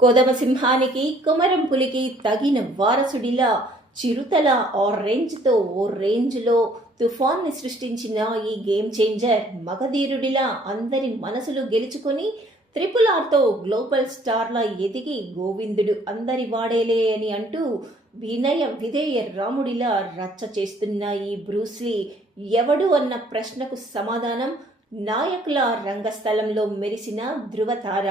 కొదమసింహానికి కొమరం పులికి తగిన వారసుడిలా చిరుతల ఓ రేంజ్లో తుఫాన్ని సృష్టించిన ఈ గేమ్ చేంజర్ మగధీరుడిలా అందరి మనసులు గెలుచుకొని ట్రిపుల్ ఆర్తో గ్లోబల్ స్టార్లా ఎదిగి గోవిందుడు అందరి వాడేలే అని అంటూ వినయ విధేయ రాముడిలా రచ్చ చేస్తున్న ఈ బ్రూస్లీ ఎవడు అన్న ప్రశ్నకు సమాధానం నాయకుల రంగస్థలంలో మెరిసిన ధృవతార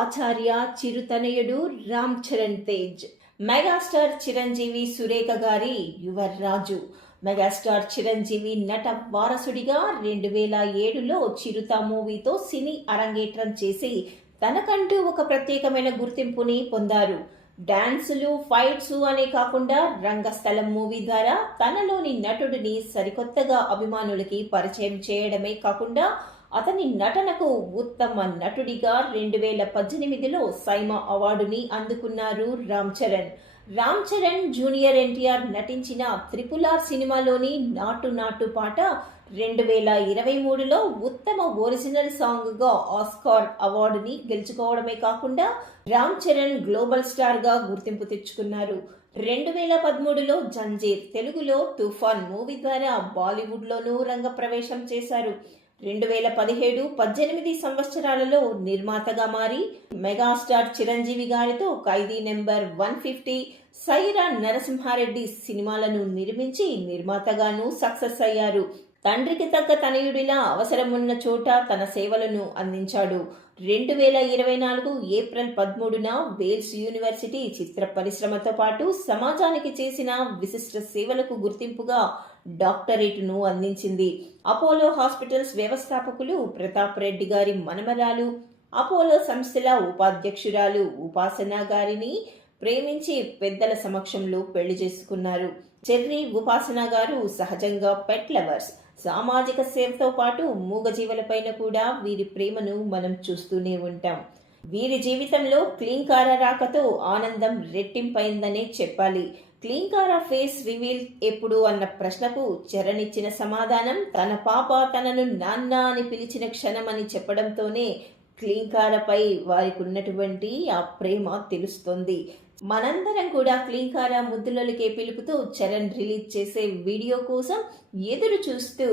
ఆచార్య చిరుతనయుడు రామ్ చరణ్ తేజ్. మెగాస్టార్ చిరంజీవి సురేఖ గారి యువరాజు. మెగాస్టార్ చిరంజీవి నట వారసుడిగా 2007లో చిరుత మూవీతో సినీ అరంగేట్రం చేసి తనకంటూ ఒక ప్రత్యేకమైన గుర్తింపుని పొందారు. డాన్సులు, ఫైట్స్ అనే కాకుండా రంగస్థలం మూవీ ద్వారా తనలోని నటుడిని సరికొత్తగా అభిమానులకి పరిచయం చేయడమే కాకుండా అతని నటనకు ఉత్తమ నటుడిగా 2018లో సైమా అవార్డుని అందుకున్నారు రామ్ చరణ్. రామ్ చరణ్ జూనియర్ ఎన్టీఆర్ నటించిన ట్రిపుల్ ఆర్ సినిమాలోని నాటు నాటు పాట 2023లో ఉత్తమ ఒరిజినల్ సాంగ్గా ఆస్కార్ అవార్డుని గెలుచుకోవడమే కాకుండా రామ్ చరణ్ గ్లోబల్ స్టార్గా గుర్తింపు తెచ్చుకున్నారు. 2013లో జంజీర్, తెలుగులో తుఫాన్ మూవీ ద్వారా బాలీవుడ్లోనూ రంగప్రవేశం చేశారు. 2017-18 సంవత్సరాలలో నిర్మాతగా మారి మెగాస్టార్ చిరంజీవి గారితో ఖైదీ నెంబర్ 150, సైరా నరసింహారెడ్డి సినిమాలను నిర్మించి నిర్మాతగాను సక్సెస్ అయ్యారు. తండ్రికి తగ్గ తనయుడిలా అవసరమున్న చోట తన సేవలను అందించాడు. 2024 ఏప్రిల్ 13న వేల్స్ యూనివర్సిటీ చిత్ర పరిశ్రమతో పాటు సమాజానికి చేసిన విశిష్ట సేవలకు గుర్తింపుగా డాక్టరేట్ను అందించింది. అపోలో హాస్పిటల్స్ వ్యవస్థాపకులు ప్రతాప్ రెడ్డి గారి మనమరాలు, అపోలో సంస్థల ఉపాధ్యక్షురాలు ఉపాసన గారిని ప్రేమించి పెద్దల సమక్షంలో పెళ్లి చేసుకున్నారు. చెర్రీ ఉపాసన గారు సహజంగా పెట్ లవర్స్. సామాజిక సేవతో పాటు మూగజీవులపైన కూడా వీరి ప్రేమను మనం చూస్తూనే ఉంటాం. వీరి జీవితంలో క్లీంకార రాకతో ఆనందం రెట్టింపైందనే చెప్పాలి. క్లీంకార ఫేస్ రివీల్ ఎప్పుడు అన్న ప్రశ్నకు చరణ్ ఇచ్చిన సమాధానం తన పాప తనను నాన్న అని పిలిచిన క్షణం అని చెప్పడంతోనే క్లీంకారపై వారికి ఉన్నటువంటి ఆ ప్రేమ తెలుస్తుంది. మనందరం కూడా క్లీంకార ముద్దులకే పిలుపుతూ చరణ్ రిలీజ్ చేసే వీడియో కోసం ఎదురు చూస్తూ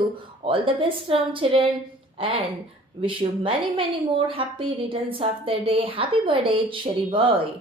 all the best Ram Charan and wish you many more happy returns of the day. Happy birthday Cherry bye.